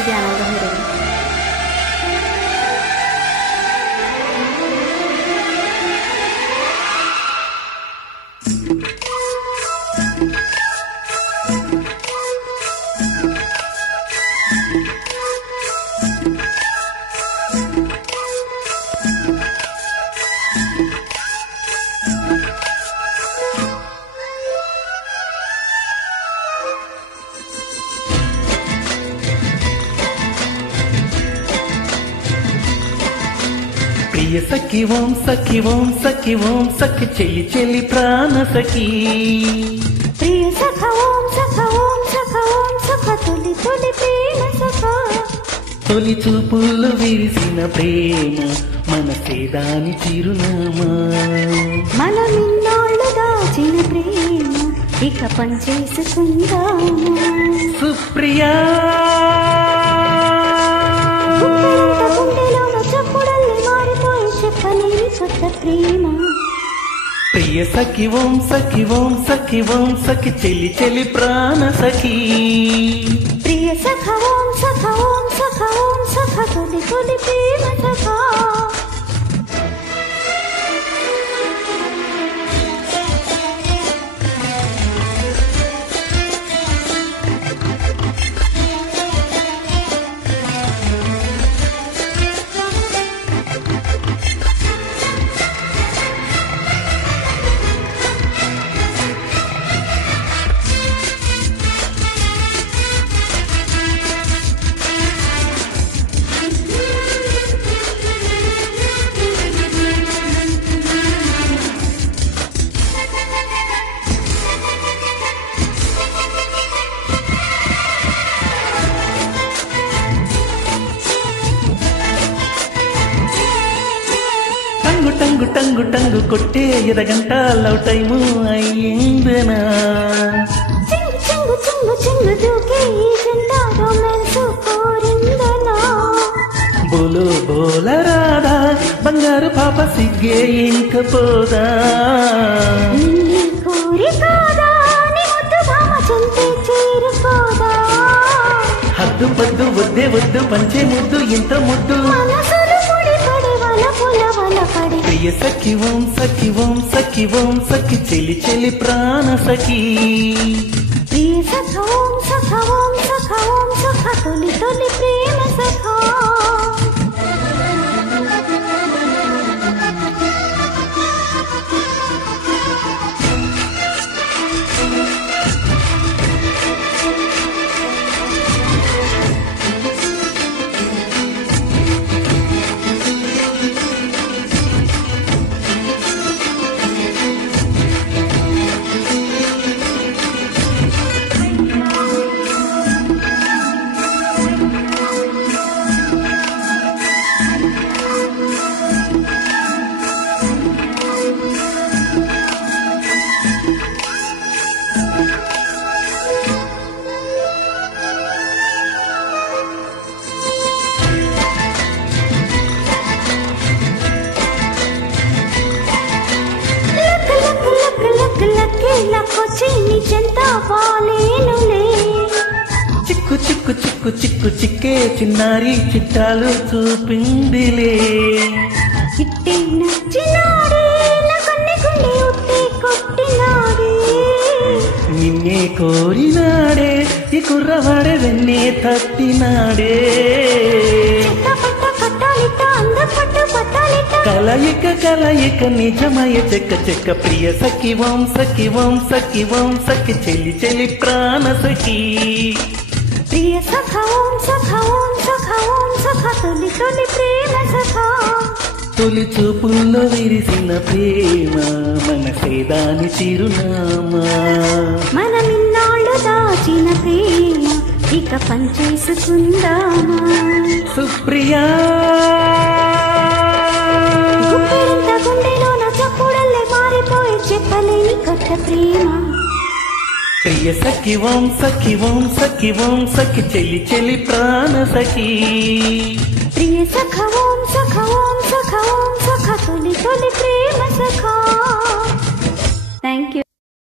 ఇది ఆనంద హీరోయిన్. ప్రియ సఖి ఓం సఖి ఓం సఖి ఓం సఖి చెలి చెలి ప్రాణ సఖి. ప్రియ సఖ ఓం సఖ ఓం సఖ ఓం సఖ తొలి తొలి ప్రేమ సఖ. తొలి చూపుల్లో విరిసిన ప్రేమ మనసే దాని చిరునామా. మనమిన్నాళ్ళు దాచిన ప్రేమ ఇక పనిచేసుకుందామా. సుప్రియా ప్రేమ. ప్రియ సఖి ఓం సఖి ఓం సఖి ఓం సఖి చెలి చెలి ప్రాణ సఖి. ప్రియ సఖ ఓం సఖ ఓం సఖ ఓం సఖ తొలి తొలి ప్రేమ సఖ. టంగు టంగు టంగు కొట్టే ఎరగంట లవ్ టైము అయ్యిందనా. చింగు చింగు చింగు చింగు దూకే ఈ జంట రొమాన్స్ కోరిందనా. బోలో బోల రాదా బంగారు పాప సిగ్గే ఇంక పోదా. నిన్నే కోరి కాదా నీ ముద్దు భామ చెంతే చేరుకోదా. హద్దు పద్దు వద్దే వద్దు పంచే ముద్దు ఇంత ముద్దు. మనసులు పొడి పడి వల పుల వల పడి. ప్రియ సఖి ఓం సఖి ఓం సఖి ఓం సఖి చెలి చెలి ప్రాణ సఖి. ప్రియ సఖ ఓం సఖ ఓం సఖ ఓం సఖ తొలి తొలి ప్రేమ సఖ. చిక్కు చిక్కు చిక్కు చిక్కు చిక్కే చిన్నారి చిట్టాలు చూపిందిలే. ఇట్టే నచ్చినాడే నా కన్నె గుండె ఉట్టి కొట్టినాడే. నిన్నే కోరినాడే ఈ కుర్రవాడే వెన్నే తట్టినాడే. కలయిక కలయిక నిజమయ చెక్క చెక్క. ప్రియ సఖి ఓం సఖి ఓం సఖి ఓం సఖి చెలి చెలి ప్రాణ సఖి. ప్రియ సఖ ఓం సఖ ఓం సఖ ఓం సఖ తొలి తొలి ప్రేమ సఖ. తొలి చూపుల్లో విరిసిన ప్రేమ మనసే దాని చిరునామా. మనమిన్నాళ్ళు దాచిన ప్రేమ ఇక పనిచేసుకుందామా. సుప్రియా గుండెలోన చప్పుడల్లే మారిపోయి చెప్పలేని కొత్త ప్రేమ. ప్రియ సఖి ఓం సఖి ఓం సఖి ఓం సఖి చెలి చెలి ప్రాణ సఖి. ప్రియ సఖ ఓం సఖ ఓం సఖ ఓం సఖ తొలి తొలి ప్రేమ.